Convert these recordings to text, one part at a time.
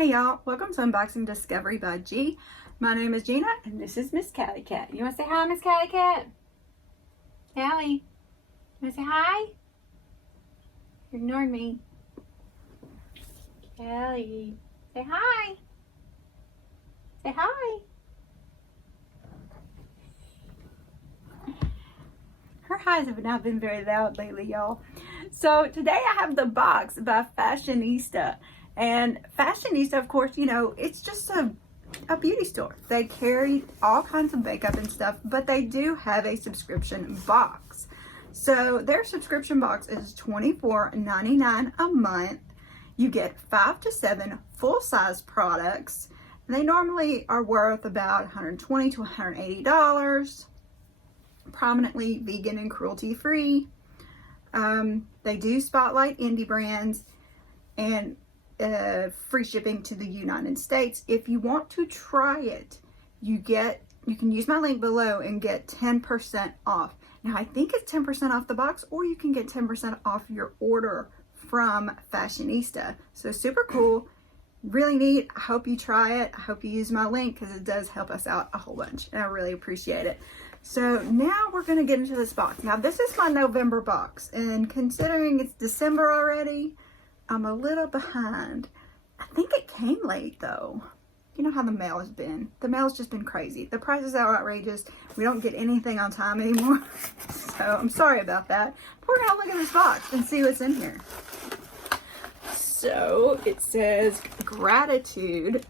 Hey y'all, welcome to Unboxing Discovery by G. My name is Gina and this is Miss Callie Cat. You want to say hi, Miss Callie Cat? Callie, you want to say hi? You ignored me. Callie, say hi. Say hi. Her highs have not been very loud lately, y'all. So today I have the box by Fashionsta. And Fashionsta, of course, you know, it's just a beauty store. They carry all kinds of makeup and stuff, but they do have a subscription box. So their subscription box is $24.99 a month. You get 5 to 7 full-size products. They normally are worth about $120 to $180. Prominently vegan and cruelty-free. They do spotlight indie brands and free shipping to the United States. If you want to try it, you can use my link below and get 10% off. Now I think it's 10% off the box, or you can get 10% off your order from Fashionsta. So super cool, really neat. I hope you try it. I hope you use my link because it does help us out a whole bunch and I really appreciate it. So now we're going to get into this box. Now this is my November box, and considering it's December already, I'm a little behind. I think it came late though. You know how the mail has been. The mail's just been crazy. The prices are outrageous. We don't get anything on time anymore. So I'm sorry about that. But we're gonna look at this box and see what's in here. So it says gratitude,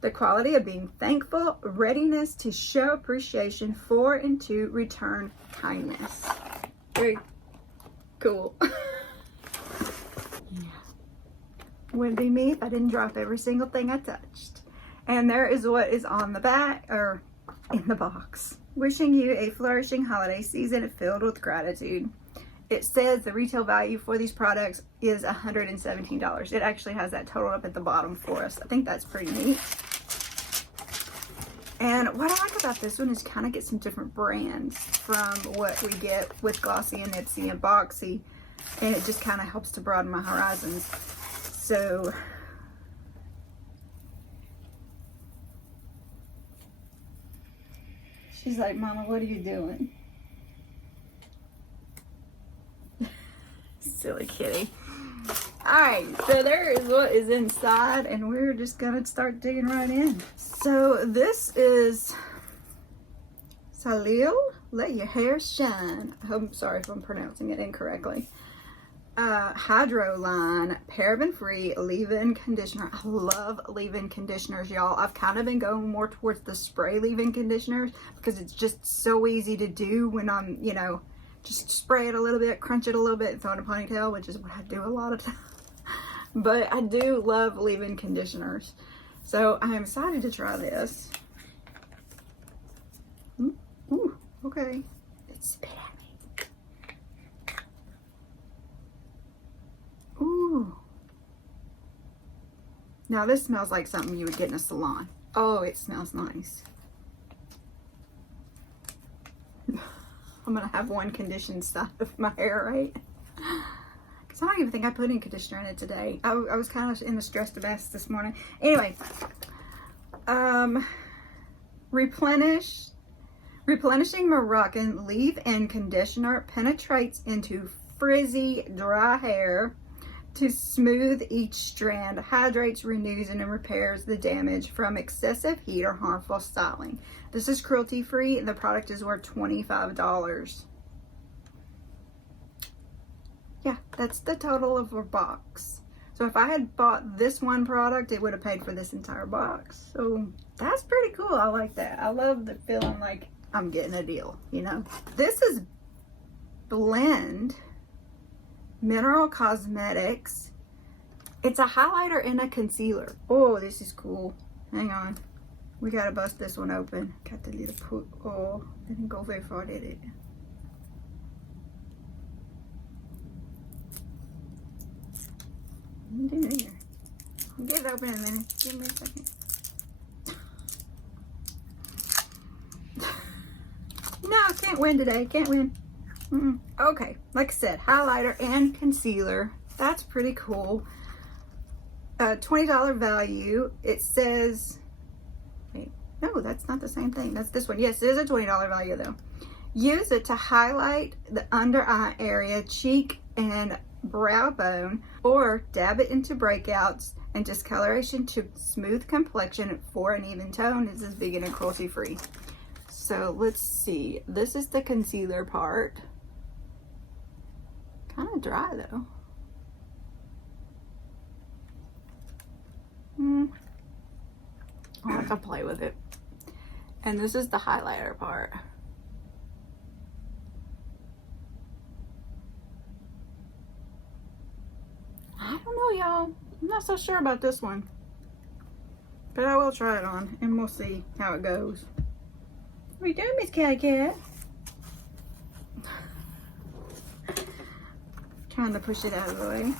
the quality of being thankful, readiness to show appreciation for and to return kindness. Very cool. Wouldn't be me if I didn't drop every single thing I touched. And there is what is on the back, or in the box. Wishing you a flourishing holiday season filled with gratitude. It says the retail value for these products is $117. It actually has that total up at the bottom for us. I think that's pretty neat. And what I like about this one is kind of get some different brands from what we get with Glossy and Ipsy and Boxy. And it just kind of helps to broaden my horizons. So, she's like, Mama, what are you doing? Silly kitty. Alright, so there is what is inside, and we're just gonna start digging right in. So this is Soleil, Let Your Hair Shine. I'm sorry if I'm pronouncing it incorrectly. Hydro line, paraben free leave-in conditioner. I love leave-in conditioners, y'all. I've kind of been going more towards the spray leave-in conditioners because it's just so easy to do when I'm, you know, just spray it a little bit, crunch it a little bit, and throw it in a ponytail, which is what I do a lot of times. But I do love leave-in conditioners. So I am excited to try this. Ooh, okay. It's spit at me. Ooh. Now this smells like something you would get in a salon. Oh, it smells nice. I'm gonna have one conditioned side of my hair, right? Because I don't even think I put any conditioner in it today. I was kind of in the stressed mess this morning. Anyway, Replenishing Moroccan leave-in conditioner penetrates into frizzy, dry hair to smooth each strand, hydrates, renews, and repairs the damage from excessive heat or harmful styling. This is cruelty-free. The product is worth $25. Yeah, that's the total of a box. So if I had bought this one product, it would have paid for this entire box. So that's pretty cool. I like that. I love the feeling like I'm getting a deal, you know. This is blendmineral cosmetics. It's a highlighter and a concealer. Oh, this is cool. Hang on. We gotta bust this one open. Got the little put. Oh, didn't go very far, did it? I'll get it open in a minute. Give me a second. No, can't win today. Can't win. Okay, like I said, highlighter and concealer. That's pretty cool. $20 value. It says, wait, no, that's not the same thing. That's this one. Yes, it is a $20 value though. Use it to highlight the under eye area, cheek, and brow bone, or dab it into breakouts and discoloration to smooth complexion for an even tone. This is vegan and cruelty free. So let's see. This is the concealer part. Kind of dry though. I'll have to play with it. And this is the highlighter part. I don't know, y'all. I'm not so sure about this one. But I will try it on and we'll see how it goes. What are you doing, Miss Cat Cat? Trying to push it out of the way.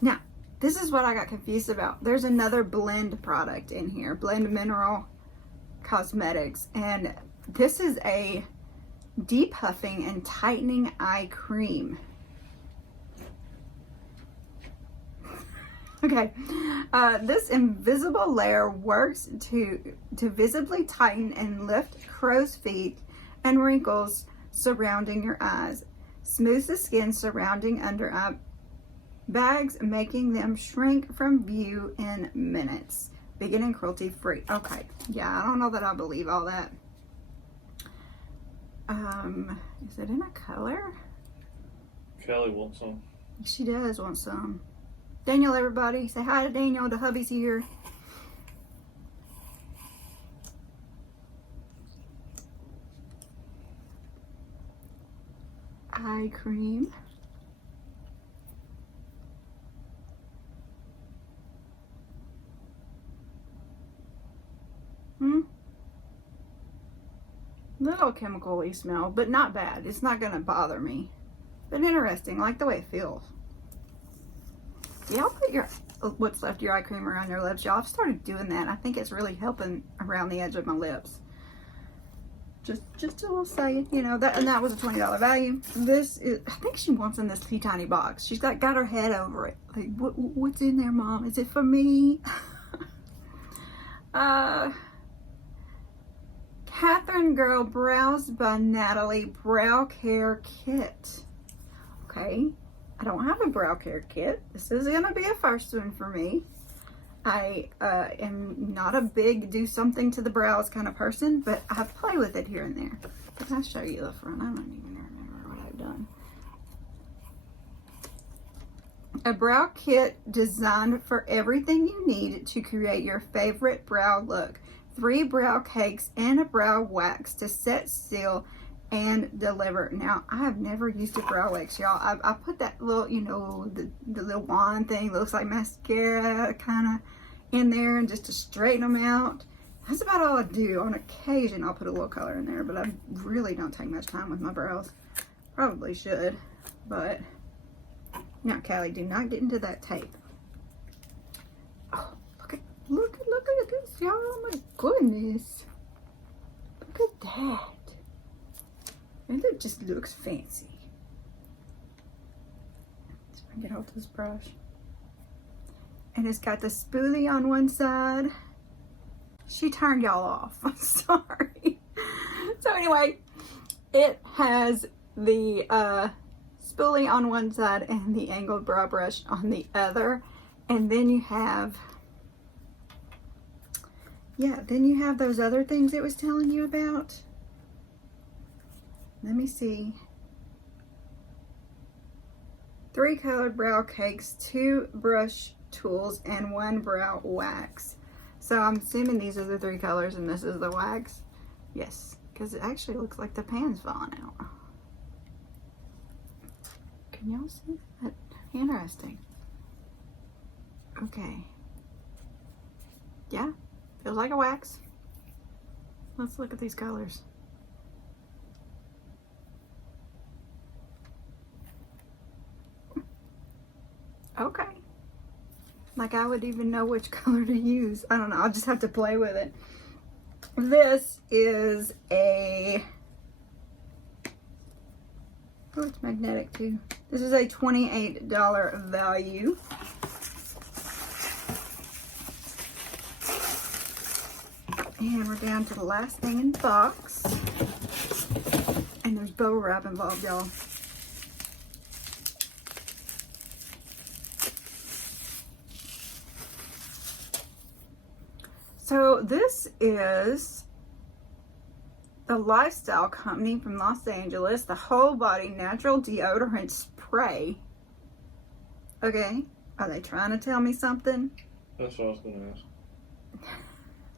Now, this is what I got confused about. There's another blend product in here, blendmineral cosmetics, and this is a depuffing and tightening eye cream. Okay, this invisible layer works to visibly tighten and lift crow's feet and wrinkles surrounding your eyes. Smooths the skin surrounding under eye bags, making them shrink from view in minutes. Vegan and cruelty free. Okay, yeah, I don't know that I believe all that. Is it in a color? Kelly wants some. She does want some. Daniel, everybody, say hi to Daniel. The hubby's here. Eye cream. Little chemical-y smell, but not bad. It's not gonna bother me. But interesting, I like the way it feels. Do y'all put your what's left of your eye cream around your lips? Y'all, I've started doing that. I think it's really helping around the edge of my lips. Just a little saying, you know, that was a $20 value. This is, I think she wants in this tiny box. She's got her head over it. Like, what's in there, Mom? Is it for me? Katherine Girl Brows by Natalie Brow Care Kit. Okay, I don't have a brow care kit. This is gonna be a first one for me. I am not a big do something to the brows kind of person, but I play with it here and there. Can I show you the front? I don't even remember what I've done. A brow kit designed for everything you need to create your favorite brow look. 3 brow cakes and a brow wax to set, seal, and deliver. Now, I have never used a brow wax, y'all. I put that little, you know, the little wand thing, looks like mascara, kind of in there, and just to straighten them out. That's about all I do. On occasion, I'll put a little color in there, but I really don't take much time with my brows. Probably should, but now, Callie, do not get into that tape. Oh, look at this, y'all. Oh my goodness. Look at that. And it just looks fancy. Let's bring it out this brush. And it's got the spoolie on one side. She turned y'all off. I'm sorry. So anyway, it has the spoolie on one side and the angled brow brush on the other. And then you have, those other things it was telling you about. Let me see. 3 colored brow cakes, 2 brush tools, and 1 brow wax. So I'm assuming these are the 3 colors and this is the wax. Yes, because it actually looks like the pan's falling out. Can y'all see that? Interesting. Okay. Yeah, feels like a wax. Let's look at these colors. Okay. Like I would even know which color to use. I don't know. I'll just have to play with it. This is a... Oh, it's magnetic too. This is a $28 value. And we're down to the last thing in the box. And there's bubble wrap involved, y'all. So this is the Lifestyle Company from Los Angeles, the Whole Body Natural Deodorant Spray. Okay, are they trying to tell me something? That's what I was going to ask.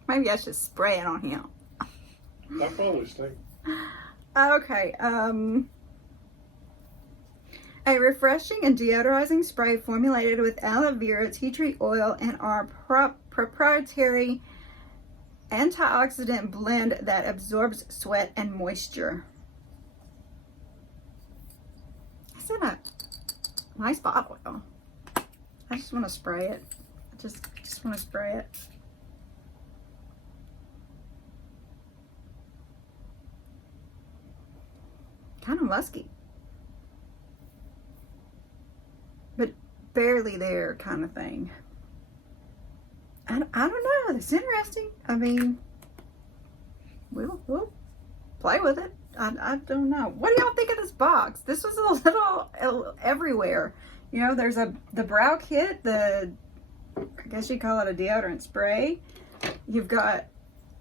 Maybe I should spray it on him. That probably stink. Okay, a refreshing and deodorizing spray formulated with aloe vera, tea tree oil, and our proprietary antioxidant blend that absorbs sweat and moisture. It's in a nice bottle, y'all. I just want to spray it. I just want to spray it. Kind of musky, but barely there kind of thing. I don't know. It's interesting. I mean, we'll play with it. I don't know. What do y'all think of this box? This was a little everywhere. You know, there's the brow kit, I guess you call it a deodorant spray. You've got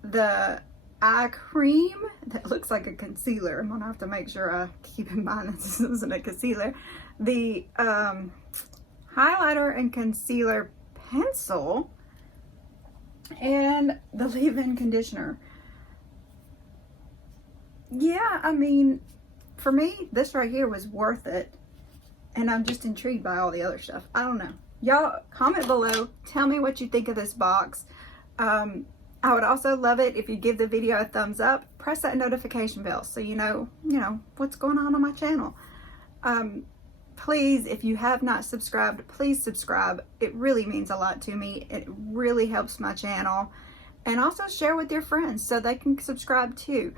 the eye cream that looks like a concealer. I'm gonna have to make sure I keep in mind that this isn't a concealer. The highlighter and concealer pencil, and the leave-in conditioner. Yeah, I mean, for me, this right here was worth it, and I'm just intrigued by all the other stuff. I don't know. Y'all comment below, tell me what you think of this box. I would also love it if you give the video a thumbs up, press that notification bell so you know what's going on my channel. Please, if you have not subscribed, please subscribe. It really means a lot to me. It really helps my channel. And also share with your friends so they can subscribe too.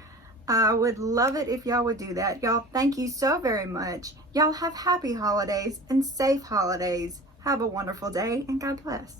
I would love it if y'all would do that. Y'all, thank you so very much. Y'all have happy holidays and safe holidays. Have a wonderful day and God bless.